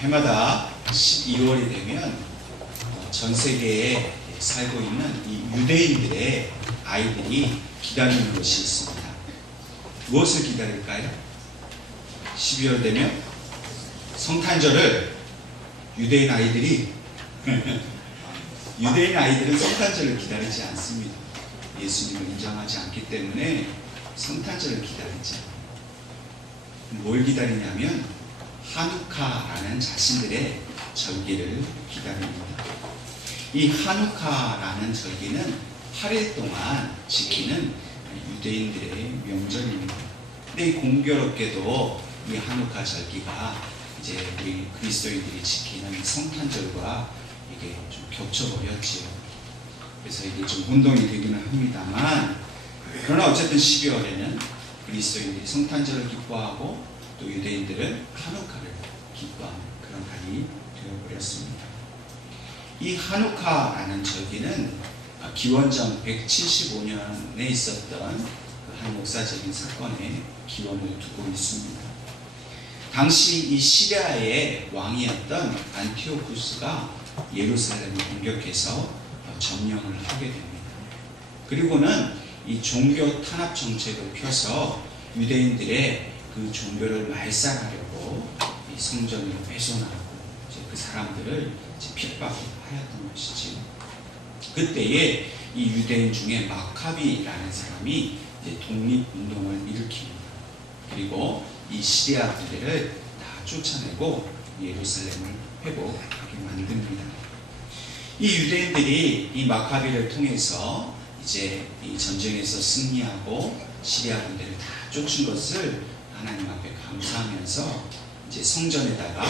해마다 12월이 되면 전 세계에 살고 있는 이 유대인들의 아이들이 기다리는 것이 있습니다. 무엇을 기다릴까요? 12월 되면 성탄절을 유대인 아이들은 성탄절을 기다리지 않습니다. 예수님을 인정하지 않기 때문에 성탄절을 기다리죠. 뭘 기다리냐면 하누카라는 자신들의 절기를 기다립니다. 이 하누카라는 절기는 8일 동안 지키는 유대인들의 명절입니다. 근데 공교롭게도 이 하누카 절기가 이제 우리 그리스도인들이 지키는 성탄절과 이게 좀 겹쳐버렸지요. 그래서 이게 좀 혼동이 되기는 합니다만, 그러나 어쨌든 12월에는 그리스도인들이 성탄절을 기뻐하고 또 유대인들은 하누카를 기뻐하는 그런 달이 되어버렸습니다. 이 하누카라는 절기는 기원전 175년에 있었던 한 목사적인 사건에 기원을 두고 있습니다. 당시 이 시리아의 왕이었던 안티오쿠스가 예루살렘을 공격해서 점령을 하게 됩니다. 그리고는 이 종교 탄압 정책을 펴서 유대인들의 그 종교를 말살하려고 이 성전을 훼손하고 그 사람들을 핍박하였던 것이지. 그때에 이 유대인 중에 마카비라는 사람이 독립운동을 일으킵니다. 그리고 이 시리아 군대를 다 쫓아내고 예루살렘을 회복하게 만듭니다. 이 유대인들이 이 마카비를 통해서 이제 이 전쟁에서 승리하고 시리아 군대를 다 쫓은 것을 하나님 앞에 감사하면서 이제 성전에다가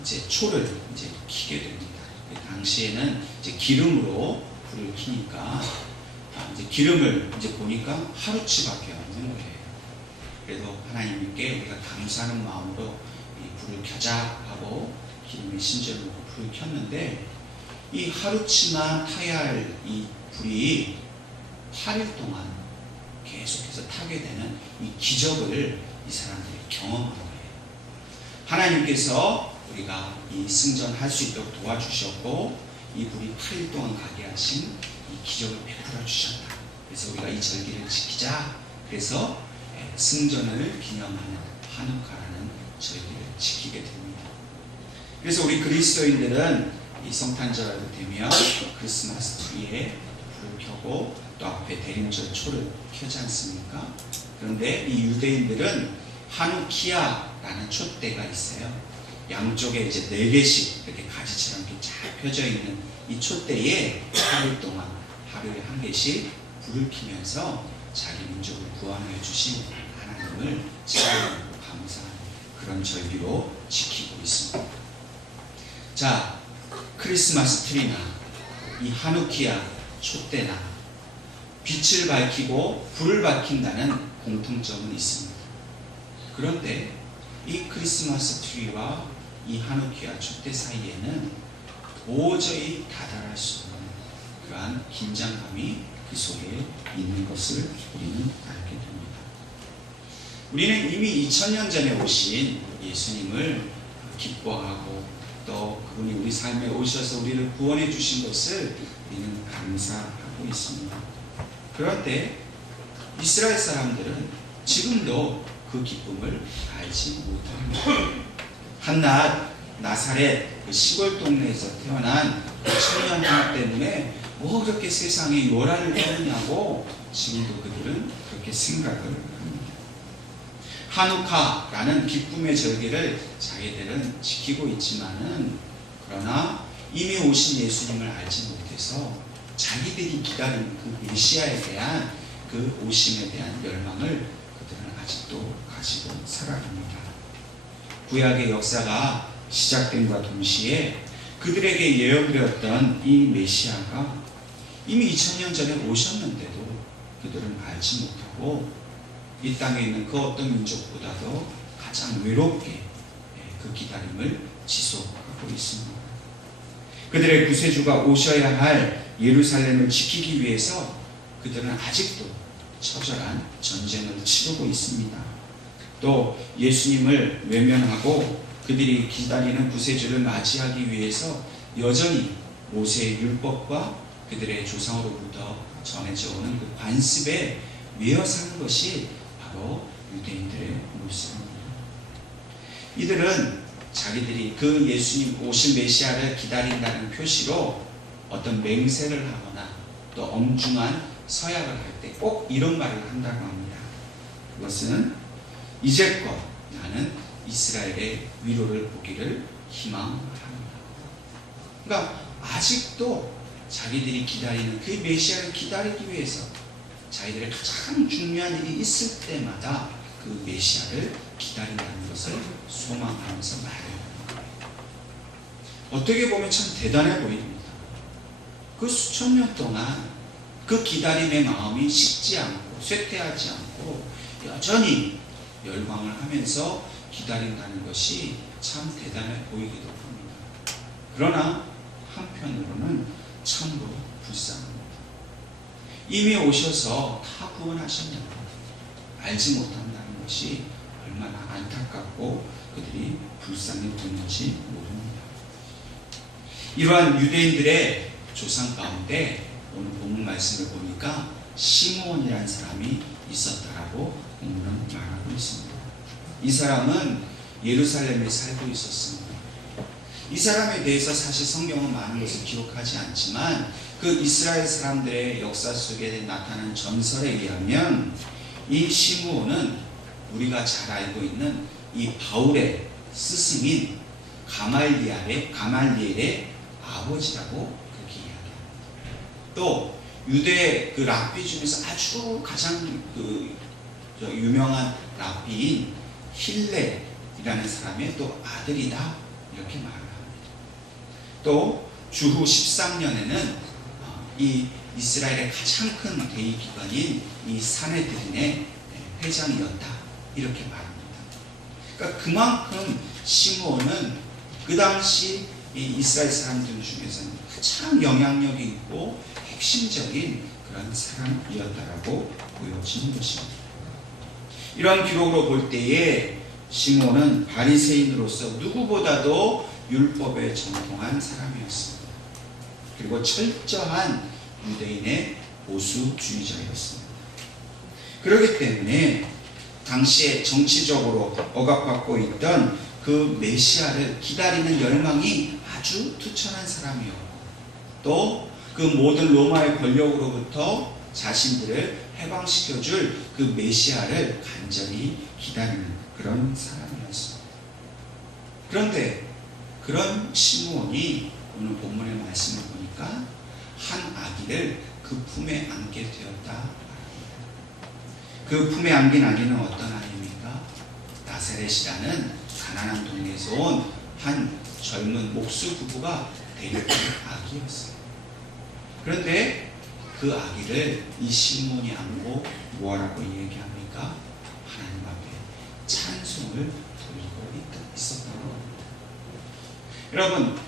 이제 초를 이제 켜게 됩니다. 당시에는 이제 기름으로 불을 켜니까 이제 기름을 이제 보니까 하루치밖에 없는 거예요. 그래도 하나님께 우리가 감사하는 마음으로 이 불을 켜자 하고 기름에 심지어 놓고 불을 켰는데, 이 하루치만 타야 할 이 불이 8일 동안 계속해서 타게 되는 이 기적을 이 사람들이 경험한 거예요. 하나님께서 우리가 이 승전할 수 있도록 도와주셨고, 이 불이 8일 동안 가게 하신 이 기적을 베풀어 주셨다. 그래서 우리가 이 절기를 지키자. 그래서 승전을 기념하는 하누카라는 절기를 지키게 됩니다. 그래서 우리 그리스도인들은 이 성탄절이 되면 크리스마스 트리에 불을 켜고 또 앞에 대림절 초를 켜지 않습니까? 그런데 이 유대인들은 하누키아라는 촛대가 있어요. 양쪽에 이제 4개씩 이렇게 가지처럼 이렇게 쫙 펴져 있는 이 촛대에 하루 동안 하루에 1개씩 불을 켜면서 자기 민족을 구원해 주신 하나님을 찬양하고 감사하는 그런 절기로 지키고 있습니다. 자, 크리스마스 트리나 이 하누키아 촛대나 빛을 밝히고 불을 밝힌다는 공통점은 있습니다. 그런데 이 크리스마스 트리와 이 하누키아 촛대 사이에는 도저히 다다를 수 없는 그러한 긴장감이 그 속에 있는 것을 우리는 알게 됩니다. 우리는 이미 2000년 전에 오신 예수님을 기뻐하고 또 그분이 우리 삶에 오셔서 우리를 구원해 주신 것을 우리는 감사하고 있습니다. 그런데 이스라엘 사람들은 지금도 그 기쁨을 알지 못합니다. 한낱 나사렛 그 시골 동네에서 태어난 그 청년 하나 때문에 뭐 그렇게 세상에 요란을 떠느냐고 지금도 그들은 그렇게 생각을 합니다. 하누카라는 기쁨의 절기를 자기들은 지키고 있지만은, 그러나 이미 오신 예수님을 알지 못해서 자기들이 기다린 그 메시아에 대한 그 오심에 대한 열망을 그들은 아직도 가지고 살아갑니다. 구약의 역사가 시작됨과 동시에 그들에게 예언되었던 이 메시아가 이미 2000년 전에 오셨는데도 그들은 알지 못하고 이 땅에 있는 그 어떤 민족보다도 가장 외롭게 그 기다림을 지속하고 있습니다. 그들의 구세주가 오셔야 할 예루살렘을 지키기 위해서 그들은 아직도 처절한 전쟁을 치르고 있습니다. 또 예수님을 외면하고 그들이 기다리는 구세주를 맞이하기 위해서 여전히 모세의 율법과 그들의 조상으로부터 전해져 오는 그 관습에 매여 사는 것이 바로 유대인들의 모습입니다. 이들은 자기들이 그 예수님 오실 메시아를 기다린다는 표시로 어떤 맹세를 하거나 또 엄중한 서약을 할 때 꼭 이런 말을 한다고 합니다. 그것은 이제껏 나는 이스라엘의 위로를 보기를 희망합니다. 그러니까 아직도 자기들이 기다리는 그 메시아를 기다리기 위해서 자기들의 가장 중요한 일이 있을 때마다 그 메시아를 기다린다는 것을 소망하면서 말해요. 어떻게 보면 참 대단해 보입니다. 그 수천 년 동안 그 기다림의 마음이 식지 않고 쇠퇴하지 않고 여전히 열광을 하면서 기다린다는 것이 참 대단해 보이기도 합니다. 그러나 한편으로는 참으로 불쌍합니다. 이미 오셔서 다 구원하셨냐고 알지 못한다는 것이 얼마나 안타깝고 그들이 불쌍해 보이는지 모릅니다. 이러한 유대인들의 조상 가운데 오늘 본문 말씀을 보니까 시므온이라는 사람이 있었다라고 본문은 말하고 있습니다. 이 사람은 예루살렘에 살고 있었습니다. 이 사람에 대해서 사실 성경은 많은 것을 기록하지 않지만 그 이스라엘 사람들의 역사 속에 나타난 전설에 의하면 이 시므온은 우리가 잘 알고 있는 이 바울의 스승인 가말리엘의 아버지라고 그렇게 이야기합니다. 또 유대 그 랍비 중에서 아주 가장 유명한 랍비인 힐레이라는 사람의 또 아들이다 이렇게 말을 합니다. 또 주후 13년에는 이 이스라엘의 가장 큰 대의기관인 이 사네드린의 회장이었다 이렇게 말합니다. 그러니까 그만큼 시므온은 그 당시 이 이스라엘 사람들 중에서는 가장 영향력이 있고 핵심적인 그런 사람이었다라고 보여지는 것입니다. 이런 기록으로 볼 때에 시므온은 바리새인으로서 누구보다도 율법에 정통한 사람이었습니다. 그리고 철저한 유대인의 보수주의자였습니다. 그렇기 때문에 당시에 정치적으로 억압받고 있던 그 메시아를 기다리는 열망이 아주 투철한 사람이었고 또 그 모든 로마의 권력으로부터 자신들을 해방시켜줄 그 메시아를 간절히 기다리는 그런 사람이었습니다. 그런데 그런 시므온이 오늘 본문의 말씀을 보니까 한 아기를 그 품에 안게 되었다. 그 품에 안긴 아기는 어떤 아기입니까? 나사렛이라는 가난한 동네에서 온 한 젊은 목수 부부가 데려온 아기였어요. 그런데 그 아기를 이 시므온이 안고 뭐라고 얘기합니까? 하나님 앞에 찬송을 돌리고 있었다고 합니다. 여러분,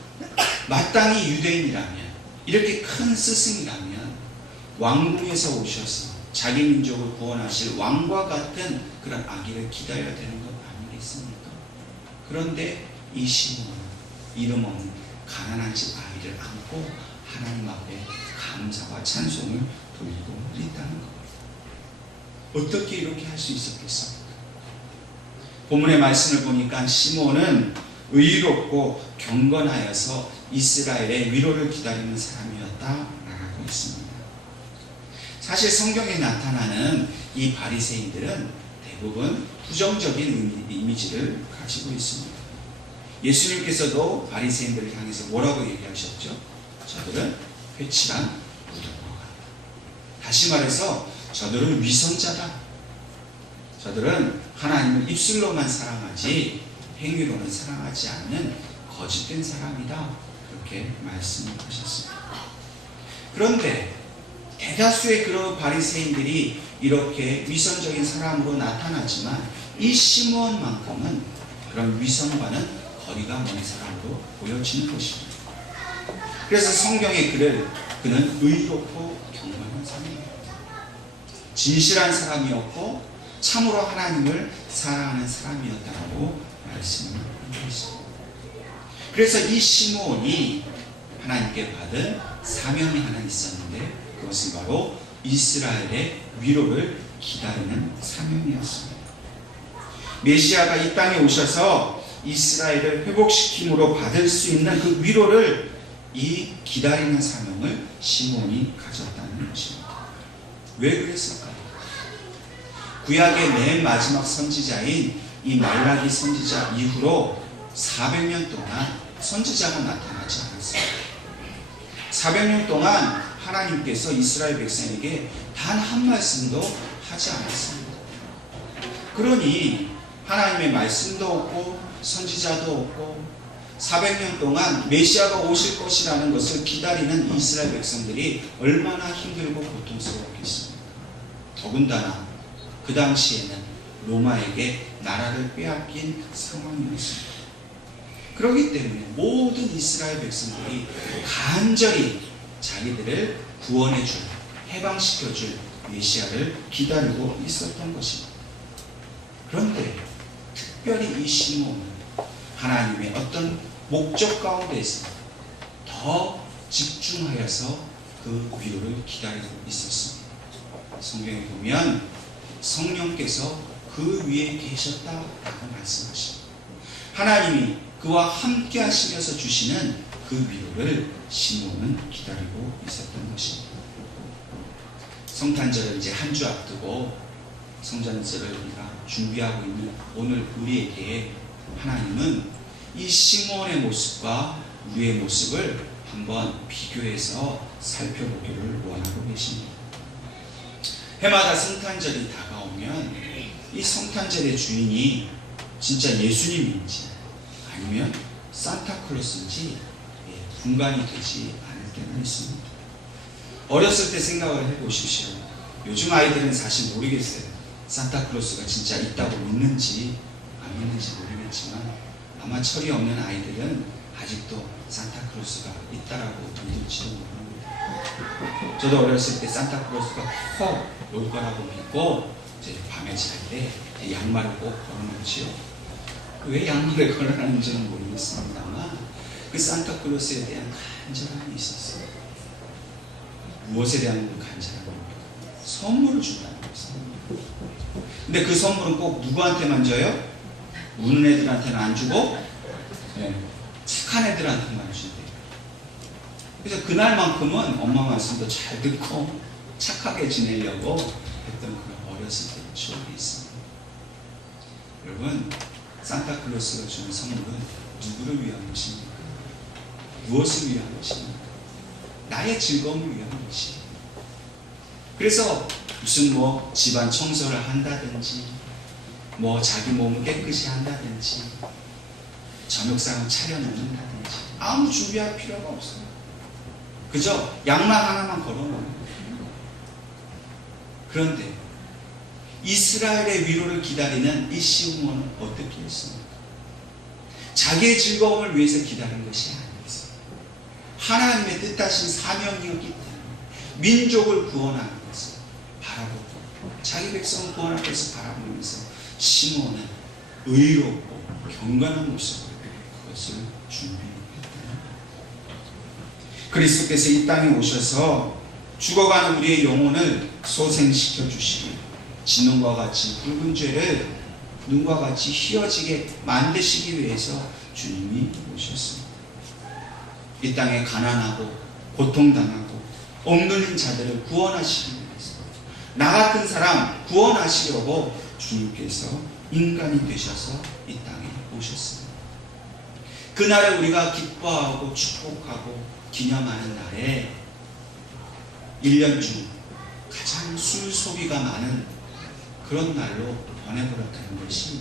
마땅히 유대인이라면, 이렇게 큰 스승이라면 왕궁에서 오셔서 자기 민족을 구원하실 왕과 같은 그런 아기를 기다려야 되는 것 아니겠습니까? 그런데 이 시므온은 이름 없는 가난한 집 아이를 안고 하나님 앞에 감사와 찬송을 돌리고 있다는 겁니다. 어떻게 이렇게 할 수 있었겠습니까? 본문의 말씀을 보니까 시므온은 의롭고 경건하여서 이스라엘의 위로를 기다리는 사람이었다 라고 했습니다. 사실 성경에 나타나는 이 바리새인들은 대부분 부정적인 이미지를 가지고 있습니다. 예수님께서도 바리새인들을 향해서 뭐라고 얘기하셨죠? 저들은 회칠한 무덤과 같다. 다시 말해서 저들은 위선자다. 저들은 하나님을 입술로만 사랑하지 행위로는 사랑하지 않는 거짓된 사람이다. 그렇게 말씀하셨습니다. 그런데 대다수의 그런 바리새인들이 이렇게 위선적인 사람으로 나타나지만 이 시므온만큼은 그런 위선과는 거리가 먼 사람으로 보여지는 것입니다. 그래서 성경에 그는 의롭고 경건한 사람이었다. 진실한 사람이었고 참으로 하나님을 사랑하는 사람이었다고 말씀을 하고 있습니다. 그래서 이 시므온이 하나님께 받은 사명이 하나 있었는데 그것은 바로 이스라엘의 위로를 기다리는 사명이었습니다. 메시아가 이 땅에 오셔서 이스라엘을 회복시킴으로 받을 수 있는 그 위로를 이 기다리는 사명을 시므온이 가졌다는 것입니다. 왜 그랬을까요? 구약의 맨 마지막 선지자인 이 말라기 선지자 이후로 400년 동안 선지자가 나타나지 않았습니다. 400년 동안 하나님께서 이스라엘 백성에게 단 한 말씀도 하지 않았습니다. 그러니 하나님의 말씀도 없고 선지자도 없고 400년 동안 메시아가 오실 것이라는 것을 기다리는 이스라엘 백성들이 얼마나 힘들고 고통스러웠겠습니까? 더군다나 그 당시에는 로마에게 나라를 빼앗긴 상황이었습니다. 그렇기 때문에 모든 이스라엘 백성들이 간절히 자기들을 구원해줄, 해방시켜줄 메시아를 기다리고 있었던 것입니다. 그런데 특별히 이 시므온은 하나님의 어떤 목적 가운데서 더 집중하여서 그 위로를 기다리고 있었습니다. 성경에 보면 성령께서 그 위에 계셨다라고 말씀하십니다. 하나님이 그와 함께 하시면서 주시는 그 위로를 시므온은 기다리고 있었던 것입니다. 성탄절을 이제 한 주 앞두고 성전절을 우리가 준비하고 있는 오늘 우리에게 하나님은 이 시므온의 모습과 우리의 모습을 한번 비교해서 살펴보기를 원하고 계십니다. 해마다 성탄절이 다가오면 이 성탄절의 주인이 진짜 예수님인지 아니면 산타클로스인지 분간이 되지 않을 때가 있습니다. 어렸을 때 생각을 해보십시오. 요즘 아이들은 사실 모르겠어요. 산타클로스가 진짜 있다고 믿는지 안 믿는지 모르겠지만 아마 철이 없는 아이들은 아직도 산타클로스가 있다라고 믿을지도 모릅니다. 저도 어렸을 때 산타클로스가 꼭 올 거라고 믿고 이제 밤에 잘 때 양말을 꼭 걸어놓지요. 왜 양말을 걸어놨는지는 모르겠습니다만 그 산타클로스에 대한 간절함이 있었어요. 무엇에 대한 간절함입니까? 선물을 준다는 거예요. 근데 그 선물은 꼭 누구한테만 줘요? 우는 애들한테는 안 주고 착한 애들한테만 준대요. 그래서 그날만큼은 엄마 말씀도 잘 듣고 착하게 지내려고 했던 그 어렸을 때의 추억이 있습니다. 여러분, 산타클로스가 주는 선물은 누구를 위한 것입니까? 무엇을 위한 것입니까? 나의 즐거움을 위한 것이에요. 그래서 무슨 집안 청소를 한다든지 자기 몸을 깨끗이 한다든지 저녁상을 차려놓는다든지 아무 준비할 필요가 없어요. 그저 양말 하나만 걸어놓는 거예요. 그런데 이스라엘의 위로를 기다리는 이 시므온은 어떻게 했습니까? 자기의 즐거움을 위해서 기다린 것이 아니었어요. 하나님의 뜻하신 사명이었기 때문에 민족을 구원하는 것을 바라보고 자기 백성을 구원하기 위해서 바라보면서 시므온은 의롭고 경건한 모습으로 그것을 준비했다. 그리스도께서 이 땅에 오셔서 죽어가는 우리의 영혼을 소생시켜 주시고 진눈과 같이 붉은 죄를 눈과 같이 휘어지게 만드시기 위해서 주님이 오셨습니다. 이 땅에 가난하고 고통당하고 억눌린 자들을 구원하시기 위해서 나 같은 사람 구원하시려고 주님께서 인간이 되셔서 이 땅에 오셨습니다. 그날을 우리가 기뻐하고 축복하고 기념하는 날에 1년 중 가장 술 소비가 많은 그런 날로 변해버렸다는 것이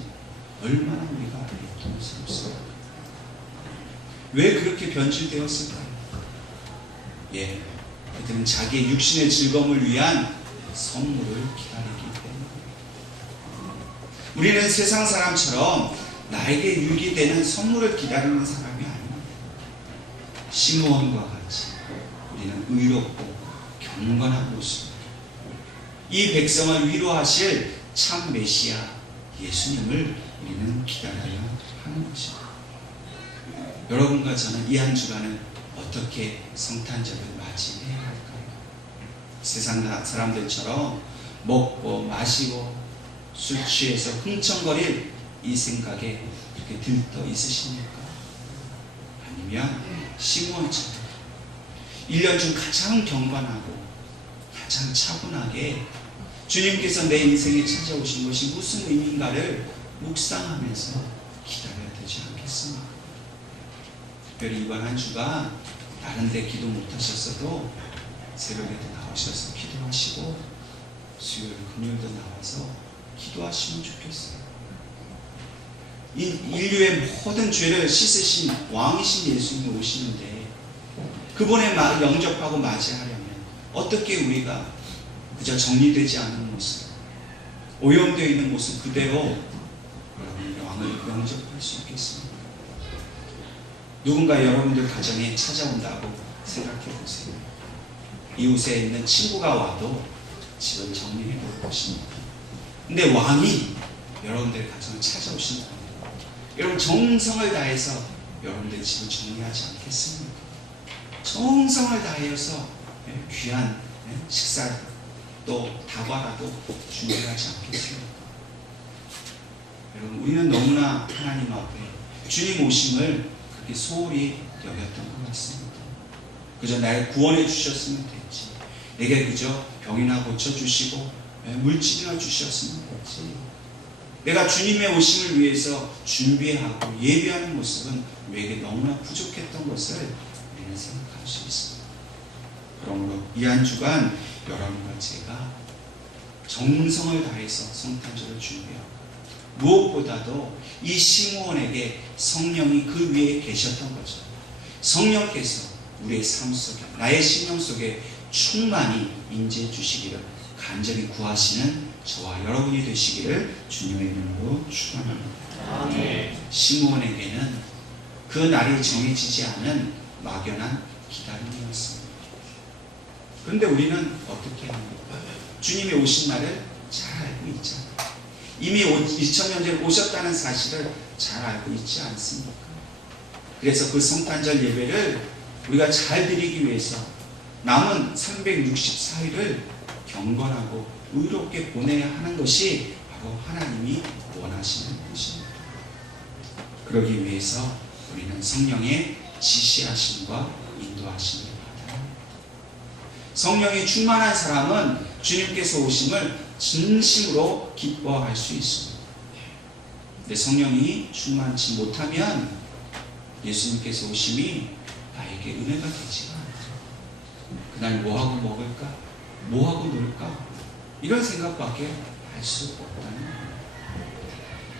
얼마나 우리가 고통스럽습니까? 왜 그렇게 변질되었을까요? 그들은 자기의 육신의 즐거움을 위한 선물을 기다리기 때문에 우리는 세상 사람처럼 나에게 유익이 되는 선물을 기다리는 사람이 아닙니다. 시므온과 같이 우리는 의롭고 경건한 모습, 이 백성을 위로하실 참 메시아 예수님을 우리는 기다려야 합니다. 하는 것입니다. 여러분과 저는 이 한 주간은 어떻게 성탄절을 맞이해야 할까요? 세상 사람들처럼 먹고 마시고 술 취해서 흥청거릴 이 생각에 그렇게 들떠 있으십니까? 아니면 시므온처럼 1년 중 가장 경건하고 가장 차분하게 주님께서 내 인생에 찾아오신 것이 무슨 의미인가를 묵상하면서 기다려야 되지 않겠습니까? 특별히 이번 한 주간 다른 데 기도 못하셨어도 새벽에도 나오셔서 기도하시고 수요일 금요일도 나와서 기도하시면 좋겠어요. 이 인류의 모든 죄를 씻으신 왕이신 예수님이 오시는데 그분의 영접하고 맞이하려면 어떻게 우리가 그저 정리되지 않은 모습, 오염되어 있는 모습 그대로 여러분의 왕을 영접할 수 있겠습니까? 누군가 여러분들 가정에 찾아온다고 생각해 보세요. 이웃에 있는 친구가 와도 집을 정리해 볼 것입니다. 근데 왕이 여러분들 가정을 찾아오신다. 여러분 정성을 다해서 여러분들 집을 정리하지 않겠습니까? 정성을 다해서 귀한 식사 또 다과라도 준비하지 않겠습니까? 여러분 우리는 너무나 하나님 앞에 주님 오심을 그렇게 소홀히 여겼던 것 같습니다. 그저 날 구원해 주셨으면 됐지. 내게 그저 병이나 고쳐주시고 물질이나 주셨으면 됐지. 내가 주님의 오심을 위해서 준비하고 예비하는 모습은 우리에게 너무나 부족했던 것을 우리는 생각할 수 있습니다. 그러므로 이 한 주간 여러분과 제가 정성을 다해서 성탄절을 준비하고 무엇보다도 이 시므온에게 성령이 그 위에 계셨던 거죠. 성령께서 우리의 삶 속에 나의 심령 속에 충만히 임재해 주시기를 간절히 구하시는 저와 여러분이 되시기를 주님의 이름으로 축원합니다. 시므온에게는 그 날이 정해지지 않은 막연한 기다림이었습니다. 그런데 우리는 어떻게 합니까? 주님이 오신 날을 잘 알고 있잖아요. 이미 2000년 전에 오셨다는 사실을 잘 알고 있지 않습니까? 그래서 그 성탄절 예배를 우리가 잘 드리기 위해서 남은 364일을 경건하고 의롭게 보내야 하는 것이 바로 하나님이 원하시는 것입니다. 그러기 위해서 우리는 성령의 지시하심과 인도하심을 받아야 합니다. 성령이 충만한 사람은 주님께서 오심을 진심으로 기뻐할 수 있습니다. 근데 성령이 충만치 못하면 예수님께서 오심이 나에게 은혜가 되지가 않죠. 그날 뭐하고 먹을까? 뭐하고 놀까? 이런 생각밖에 할 수 없다는 거예요.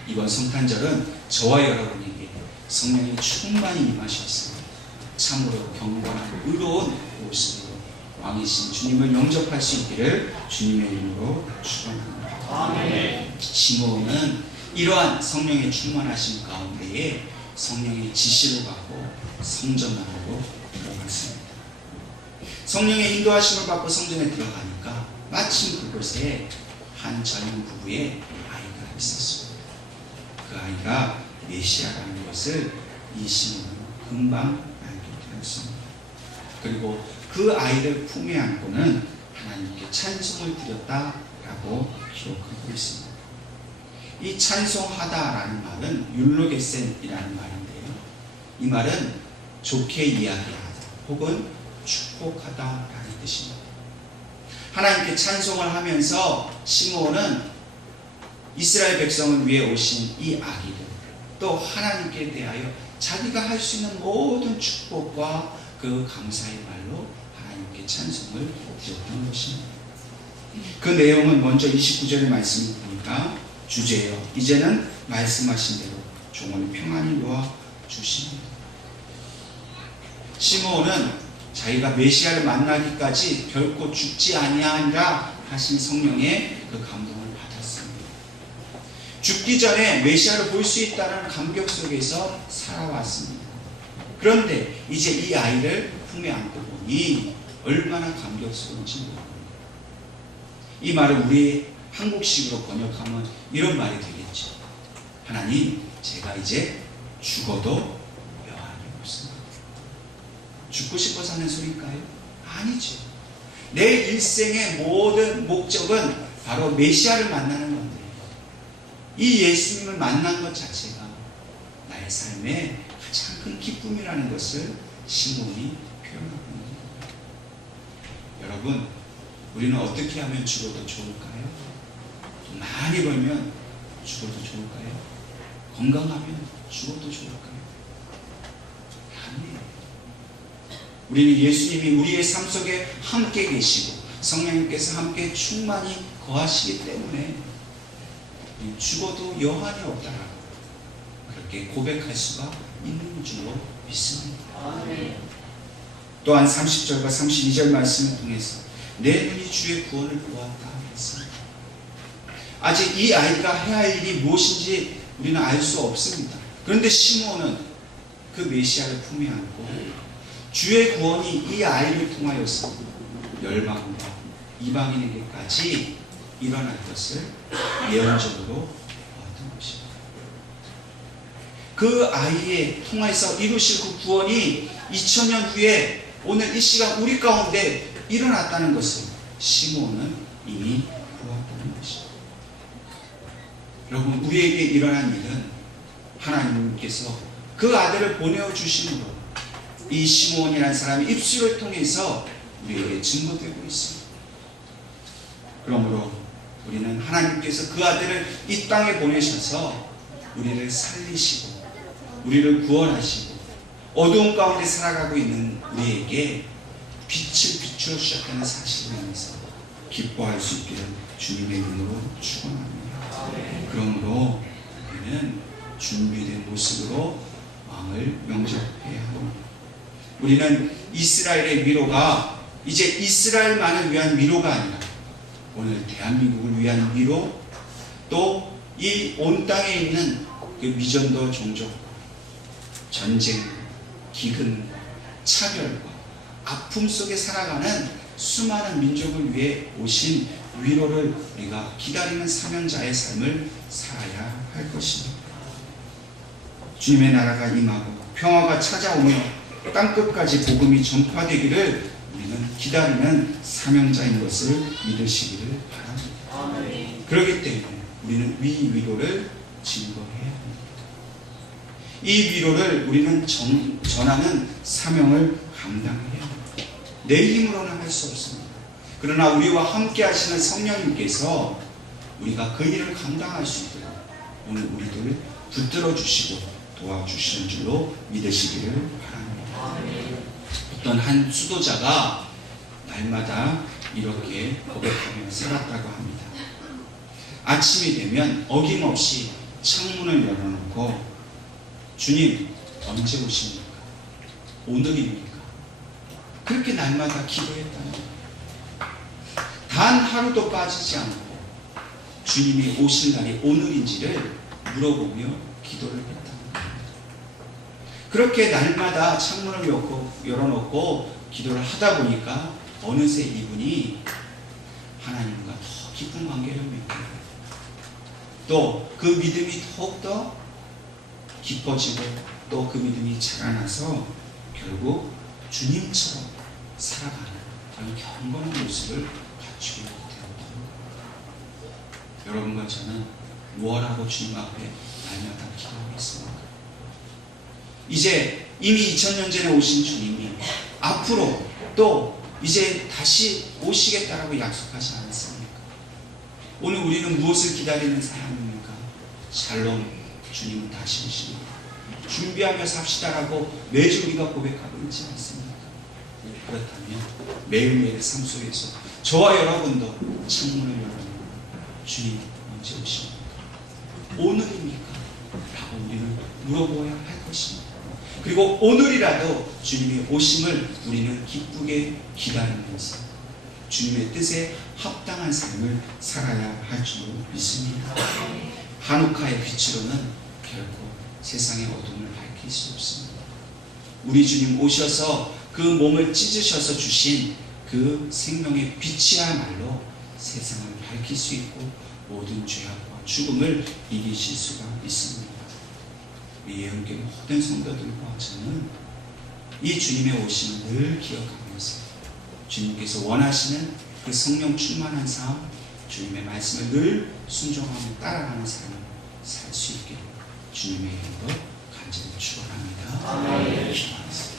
이번 성탄절은 저와 여러분에게 성령이 충만히 임하셔서 참으로 경건하고 의로운 모습으로 왕이신 주님을 영접할 수 있기를 주님의 이름으로 축원합니다. 시므온은 이러한 성령의 충만하심 가운데에 성령의 지시를 받고 성전 안으로 들어갔습니다. 성령의 인도하심을 받고 성전에 들어가니까 마침 그곳에 한 젊은 부부의 아이가 있었습니다. 그 아이가 메시아라는 것을 이 시므온은 금방 알게 되었습니다. 그리고 그 아이를 품에 안고는 하나님께 찬송을 드렸다라고 기록하고 있습니다. 이 찬송하다라는 말은 율로게센이라는 말인데요. 이 말은 좋게 이야기하다 혹은 축복하다라는 뜻입니다. 하나님께 찬송을 하면서 시므온은 이스라엘 백성을 위해 오신 이 아기를 또 하나님께 대하여 자기가 할 수 있는 모든 축복과 그 감사의 말로 하나님께 찬송을 드렸던 것입니다. 그 내용은 먼저 29절의 말씀을 보니까 주제요 이제는 말씀하신 대로 종을 평안히 놓아 주십니다. 시므온은 자기가 메시아를 만나기까지 결코 죽지 아니하리라 하신 성령의 그 감동을 받았습니다. 죽기 전에 메시아를 볼 수 있다는 감격 속에서 살아왔습니다. 그런데 이제 이 아이를 품에 안고 보니 얼마나 감격스러운지 모릅니다. 이 말을 우리 한국식으로 번역하면 이런 말이 되겠죠. 하나님, 제가 이제 죽어도 여한이 없습니다. 죽고 싶어서 하는 소리일까요? 아니죠. 내 일생의 모든 목적은 바로 메시아를 만나는 건데, 이 예수님을 만난 것 자체가 나의 삶의 가장 큰 기쁨이라는 것을 시몬이 표현하고 있는 겁니다. 여러분, 우리는 어떻게 하면 죽어도 좋을까요? 돈 많이 벌면 죽어도 좋을까요? 건강하면 죽어도 좋을까요? 아니에요. 우리는 예수님이 우리의 삶 속에 함께 계시고 성령님께서 함께 충만히 거하시기 때문에 죽어도 여한이 없다라고 그렇게 고백할 수가 있는 줄로 믿습니다. 또한 30절과 32절 말씀을 통해서 내 눈이 주의 구원을 보았다 했습니다. 아직 이 아이가 해야 할 일이 무엇인지 우리는 알 수 없습니다. 그런데 시몬은 그 메시아를 품에 안고 주의 구원이 이 아이를 통하여서 열방과 이방인에게까지 일어날 것을 예언적으로 보았던 것입니다. 그 아이에 통해서 이루실 그 구원이 2000년 후에 오늘 이 시간 우리 가운데 일어났다는 것을 시몬은 이미 보았다는 것입니다. 여러분, 우리에게 일어난 일은 하나님께서 그 아들을 보내어 주심으로 이 시몬이라는 사람의 입술을 통해서 우리에게 증거되고 있습니다. 그러므로 우리는 하나님께서 그 아들을 이 땅에 보내셔서 우리를 살리시고 우리를 구원하시고 어두운 가운데 살아가고 있는 우리에게 빛을 비추어 주셨다는 사실을 인해서 기뻐할 수 있기를 주님의 이름으로 축원합니다. 그러므로 우리는 준비된 모습으로 왕을 영접해야 합니다. 우리는 이스라엘의 위로가 이제 이스라엘만을 위한 위로가 아니라 오늘 대한민국을 위한 위로, 또 이 온 땅에 있는 그 미전도 종족, 전쟁, 기근, 차별과 아픔 속에 살아가는 수많은 민족을 위해 오신 위로를 우리가 기다리는 사명자의 삶을 살아야 할 것입니다. 주님의 나라가 임하고 평화가 찾아오며 땅끝까지 복음이 전파되기를 우리는 기다리는 사명자인 것을 믿으시기를 바랍니다. 그렇기 때문에 우리는 이 위로를 증거해야 합니다. 이 위로를 우리는 전하는 사명을 감당해야 합니다. 내 힘으로는 할 수 없습니다. 그러나 우리와 함께 하시는 성령님께서 우리가 그 일을 감당할 수 있도록 오늘 우리들을 붙들어 주시고 도와주시는 줄로 믿으시기를 바랍니다. 어떤 한 수도자가 날마다 이렇게 고백하며 살았다고 합니다. 아침이 되면 어김없이 창문을 열어놓고 주님 언제 오십니까? 오늘입니까? 그렇게 날마다 기도했다는 거예요. 단 하루도 빠지지 않고 주님이 오실 날이 오늘인지를 물어보며 기도를 했다는 거예요. 그렇게 날마다 창문을 열어놓고 기도를 하다 보니까 어느새 이분이 하나님과 더 깊은 관계를 맺고 또 그 믿음이 더욱더 깊어지고 또 그 믿음이 자라나서 결국 주님처럼 살아가는 그런 경건한 모습을 갖추게 되었던 겁니다. 여러분과 저는 무엇하고 주님 앞에 날마다 기도하고 있습니까? 이제 이미 2000년 전에 오신 주님이 앞으로 또 이제 다시 오시겠다라고 약속하지 않았습니까? 오늘 우리는 무엇을 기다리는 사람입니까? 샬롬, 주님은 다시 오십니다. 준비하며 삽시다라고 매주 우리가 고백하고 있지 않습니까? 그렇다면 매일매일의 삶 속에서 저와 여러분도 창문을 열어놓고 주님 언제 오십니까? 오늘입니까? 라고 우리는 물어보아야 할 것입니다. 그리고 오늘이라도 주님의 오심을 우리는 기쁘게 기다리면서 주님의 뜻에 합당한 삶을 살아야 할 줄 믿습니다. 하누카의 빛으로는 결코 세상의 어둠을 밝힐 수 없습니다. 우리 주님 오셔서 그 몸을 찢으셔서 주신 그 생명의 빛이야말로 세상을 밝힐 수 있고 모든 죄악과 죽음을 이기실 수가 있습니다. 우리 예언교회 모든 성도들과 저는 이 주님의 오심을 늘 기억하면서 주님께서 원하시는 그 성령 충만한 삶, 주님의 말씀을 늘 순종하며 따라가는 삶을 살 수 있게 주님의 이름으로 간절히 축원합니다. 기도하겠습니다.